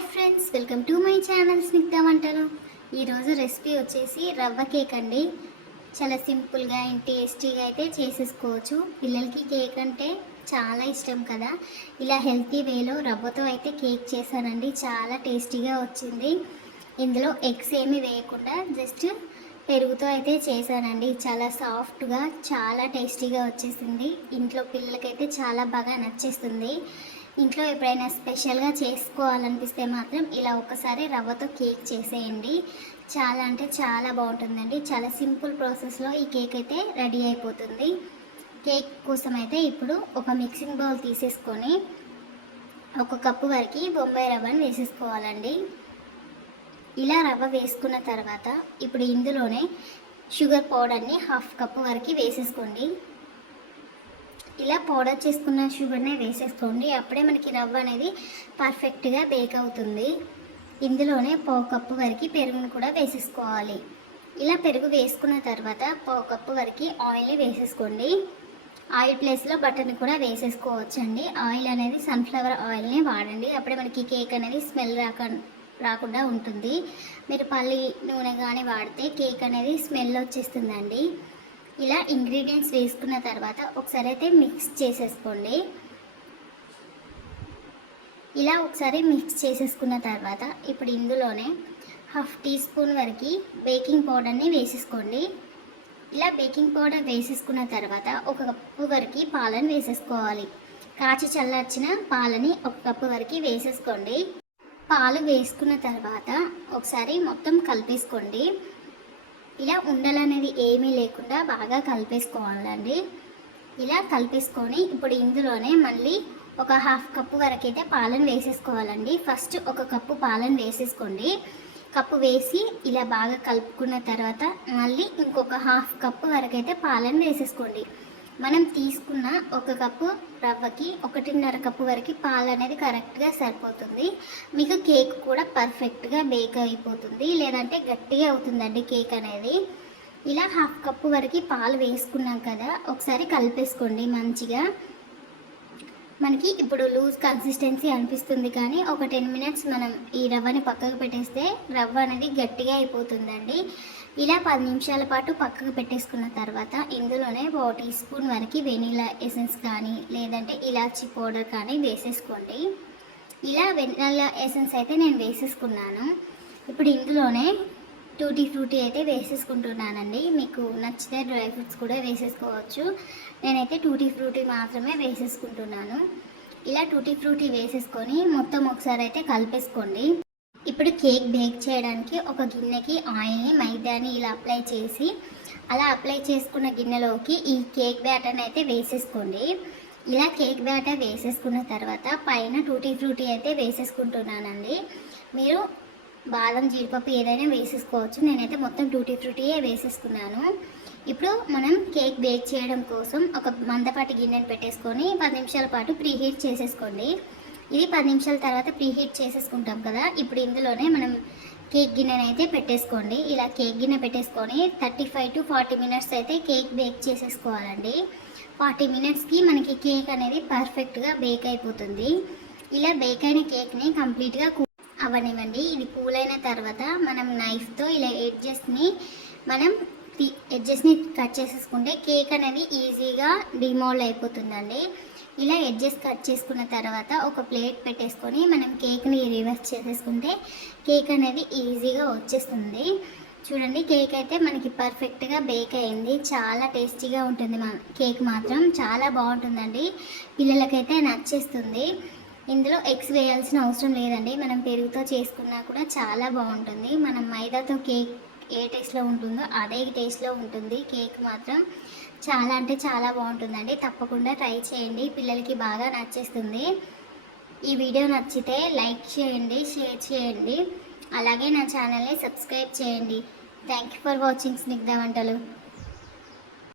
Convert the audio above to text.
Hi friends, welcome to my channel Snigdha వంటలు. ఈరోజు recipe వచ్చేసి రవ్వ కేక్ అండి. చాలా సింపుల్గా అండ్ టేస్టీగా అయితే చేసేసుకోవచ్చు. పిల్లలకి కేక్ అంటే చాలా ఇష్టం కదా. ఇలా హెల్తీ వేలో రవ్వతో అయితే కేక్ చేశానండి. చాలా టేస్టీగా వచ్చింది. ఇందులో ఎగ్స్ ఏమీ వేయకుండా జస్ట్ పెరుగుతో అయితే చేశానండి. చాలా సాఫ్ట్గా చాలా టేస్టీగా వచ్చేసింది. ఇంట్లో పిల్లలకైతే చాలా బాగా నచ్చేస్తుంది. ఇంట్లో ఎప్పుడైనా స్పెషల్గా చేసుకోవాలనిపిస్తే మాత్రం ఇలా ఒకసారి రవ్వతో కేక్ చేసేయండి. చాలా అంటే చాలా బాగుంటుందండి. చాలా సింపుల్ ప్రాసెస్లో ఈ కేక్ అయితే రెడీ అయిపోతుంది. కేక్ కోసం అయితే ఇప్పుడు ఒక మిక్సింగ్ బౌల్ తీసేసుకొని 1 కప్పు వరకు బొంబాయి రవ్వని వేసేసుకోవాలండి. ఇలా రవ్వ వేసుకున్న తర్వాత ఇప్పుడు ఇందులోనే షుగర్ పౌడర్ని 1/2 కప్పు వరకు వేసేసుకోండి. ఇలా పౌడర్ చేసుకున్న షుగర్నే వేసేసుకోండి. అప్పుడే మనకి రవ్వ అనేది పర్ఫెక్ట్గా బేక్ అవుతుంది. ఇందులోనే 1/4 కప్పు వరకు పెరుగును కూడా వేసేసుకోవాలి. ఇలా పెరుగు వేసుకున్న తర్వాత 1/4 కప్పు వరకు ఆయిల్ని వేసేసుకోండి. ఆయిల్ ప్లేస్లో బటర్ని కూడా వేసేసుకోవచ్చండి. ఆయిల్ అనేది సన్ఫ్లవర్ ఆయిల్ని వాడండి. అప్పుడే మనకి కేక్ అనేది స్మెల్ రాకుండా ఉంటుంది. మీరు పల్లి నూనె కానీ వాడితే కేక్ అనేది స్మెల్ వచ్చేస్తుందండి. ఇలా ఇంగ్రీడియంట్స్ వేసుకున్న తర్వాత ఒకసారి అయితే మిక్స్ చేసేసుకోండి. ఇలా ఒకసారి మిక్స్ చేసేసుకున్న తర్వాత ఇప్పుడు ఇందులోనే 1/2 టీ స్పూన్ వరకు బేకింగ్ పౌడర్ని వేసేసుకోండి. ఇలా బేకింగ్ పౌడర్ వేసేసుకున్న తర్వాత 1 కప్పు వరకు పాలను వేసేసుకోవాలి. కాచి చల్లార్చిన పాలని 1 కప్పు వరకు వేసేసుకోండి. పాలు వేసుకున్న తర్వాత ఒకసారి మొత్తం కలిపేసుకోండి. ఇలా ఉండలు అనేది ఏమీ లేకుండా బాగా కలిపేసుకోవాలండి. ఇలా కలిపేసుకొని ఇప్పుడు ఇందులోనే మళ్ళీ ఒక 1/2 కప్పు వరకు అయితే పాలను వేసేసుకోవాలండి. ఫస్ట్ 1 కప్పు పాలను వేసేసుకోండి. కప్పు వేసి ఇలా బాగా కలుపుకున్న తర్వాత మళ్ళీ ఇంకొక 1/2 కప్పు వరకు అయితే పాలను వేసేసుకోండి. మనం తీసుకున్న 1 కప్పు రవ్వకి 1.5 కప్పు వరకు పాలు అనేది కరెక్ట్గా సరిపోతుంది. మీకు కేక్ కూడా పర్ఫెక్ట్గా బేక్ అయిపోతుంది, లేదంటే గట్టిగా అవుతుందండి కేక్ అనేది. ఇలా 1/2 కప్పు వరకు పాలు వేసుకున్నాం కదా, ఒకసారి కలిపేసుకోండి మంచిగా. మనకి ఇప్పుడు లూజ్ కన్సిస్టెన్సీ అనిపిస్తుంది, కానీ ఒక 10 మినిట్స్ మనం ఈ రవ్వని పక్కకు పెట్టేస్తే రవ్వ అనేది గట్టిగా అయిపోతుందండి. ఇలా 10 నిమిషాల పాటు పక్కకు పెట్టేసుకున్న తర్వాత ఇందులోనే 1 టీ స్పూన్ వరకు వెనిలా ఎసెన్స్ కానీ లేదంటే ఇలాచీ పౌడర్ కానీ వేసేసుకోండి. ఇలా వెనిలా ఎసెన్స్ అయితే నేను వేసేసుకున్నాను. ఇప్పుడు ఇందులోనే టూటీ ఫ్రూటీ అయితే వేసేసుకుంటున్నానండి. మీకు నచ్చితే డ్రై ఫ్రూట్స్ కూడా వేసేసుకోవచ్చు. నేనైతే టూటీ ఫ్రూటీ మాత్రమే వేసేసుకుంటున్నాను. ఇలా టూటీ ఫ్రూటీ వేసేసుకొని మొత్తం ఒకసారి అయితే కలిపేసుకోండి. ఇప్పుడు కేక్ బేక్ చేయడానికి ఒక గిన్నెకి ఆయిల్ని మైదాని ఇలా అప్లై చేసి అలా అప్లై చేసుకున్న గిన్నెలోకి ఈ కేక్ బ్యాటర్ని అయితే వేసేసుకోండి. ఇలా కేక్ బ్యాటర్ వేసేసుకున్న తర్వాత పైన టూటీ ఫ్రూటీ అయితే వేసేసుకుంటున్నానండి. మీరు బాదం జీడిపప్పు ఏదైనా వేసేసుకోవచ్చు. నేనైతే మొత్తం టూటీ ఫ్రూటీయే వేసేసుకున్నాను. ఇప్పుడు మనం కేక్ బేక్ చేయడం కోసం ఒక మందపాటి గిన్నెని పెట్టేసుకొని 10 నిమిషాల పాటు ప్రీహీట్ చేసేసుకోండి. ఇది 10 నిమిషాల తర్వాత ప్రీహీట్ చేసేసుకుంటాం కదా. ఇప్పుడు ఇందులోనే మనం కేక్ గిన్నెని అయితే పెట్టేసుకోండి. ఇలా కేక్ గిన్నె పెట్టేసుకొని 35 to 40 మినిట్స్ అయితే కేక్ బేక్ చేసేసుకోవాలండి. 40 మినిట్స్కి మనకి కేక్ అనేది పర్ఫెక్ట్గా బేక్ అయిపోతుంది. ఇలా బేక్ అయిన కేక్ని కంప్లీట్గా అవనివ్వండి. ఇది కూల్ అయిన తర్వాత మనం నైఫ్తో ఇలా ఎడ్జెస్ని కట్ చేసేసుకుంటే కేక్ అనేది ఈజీగా డిమోల్డ్ అయిపోతుందండి. ఇలా ఎడ్జెస్ కట్ చేసుకున్న తర్వాత ఒక ప్లేట్ పెట్టేసుకొని మనం కేక్ని రివర్స్ చేసేసుకుంటే కేక్ అనేది ఈజీగా వచ్చేస్తుంది. చూడండి, కేక్ అయితే మనకి పర్ఫెక్ట్గా బేక్ అయింది. చాలా టేస్టీగా ఉంటుంది. కేక్ మాత్రం చాలా బాగుంటుందండి. పిల్లలకైతే నచ్చేస్తుంది. ఇందులో ఎగ్స్ వేయాల్సిన అవసరం లేదండి. మనం పెరుగుతో చేసుకున్నా కూడా చాలా బాగుంటుంది. మనం మైదాతో కేక్ ఏ టేస్ట్లో ఉంటుందో అదే టేస్ట్లో ఉంటుంది. కేక్ మాత్రం చాలా అంటే చాలా బాగుంటుందండి. తప్పకుండా ట్రై చేయండి, పిల్లలకి బాగా నచ్చేస్తుంది. ఈ వీడియో నచ్చితే లైక్ చేయండి, షేర్ చేయండి, అలాగే నా ఛానల్ని సబ్స్క్రైబ్ చేయండి. Thank you for watching Snigdha వంటలు.